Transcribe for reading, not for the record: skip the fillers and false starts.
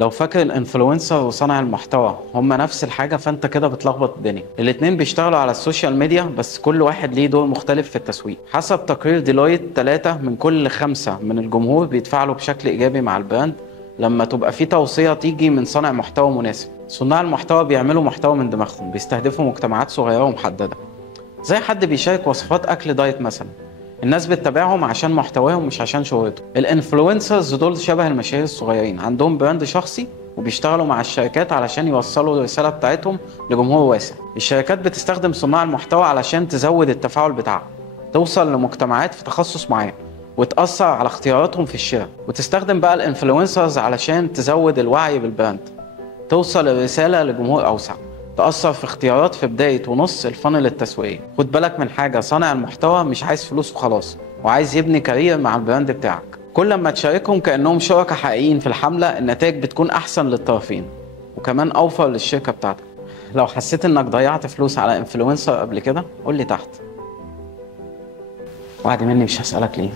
لو فاكر الانفلونسر وصانع المحتوى هما نفس الحاجة، فانت كده بتلخبط الدنيا. الاتنين بيشتغلوا على السوشيال ميديا، بس كل واحد ليه دور مختلف في التسويق. حسب تقرير ديلويت 3 من كل 5 من الجمهور بيتفاعلوا بشكل ايجابي مع البراند لما تبقى في توصية تيجي من صانع محتوى مناسب. صناع المحتوى بيعملوا محتوى من دماغهم، بيستهدفوا مجتمعات صغيرة ومحددة، زي حد بيشارك وصفات اكل دايت مثلا. الناس بتتابعهم عشان محتواهم مش عشان شهرتهم. الانفلونسرز دول شبه المشاهير الصغيرين، عندهم براند شخصي وبيشتغلوا مع الشركات علشان يوصلوا الرسالة بتاعتهم لجمهور واسع. الشركات بتستخدم صناع المحتوى علشان تزود التفاعل بتاعها، توصل لمجتمعات في تخصص معين وتأثر على اختياراتهم في الشراء. وتستخدم بقى الانفلونسرز علشان تزود الوعي بالبراند، توصل الرسالة لجمهور أوسع، تأثر في اختيارات في بداية ونص الفانل التسويقية. خد بالك من حاجة، صانع المحتوى مش عايز فلوس وخلاص، وعايز يبني كارير مع البراند بتاعك. كل ما تشاركهم كأنهم شركاء حقيقيين في الحملة، النتائج بتكون أحسن للطرفين وكمان أوفر للشركة بتاعتك. لو حسيت إنك ضيعت فلوس على انفلونسر قبل كده قول لي تحت، وعد مني مش هسألك ليه.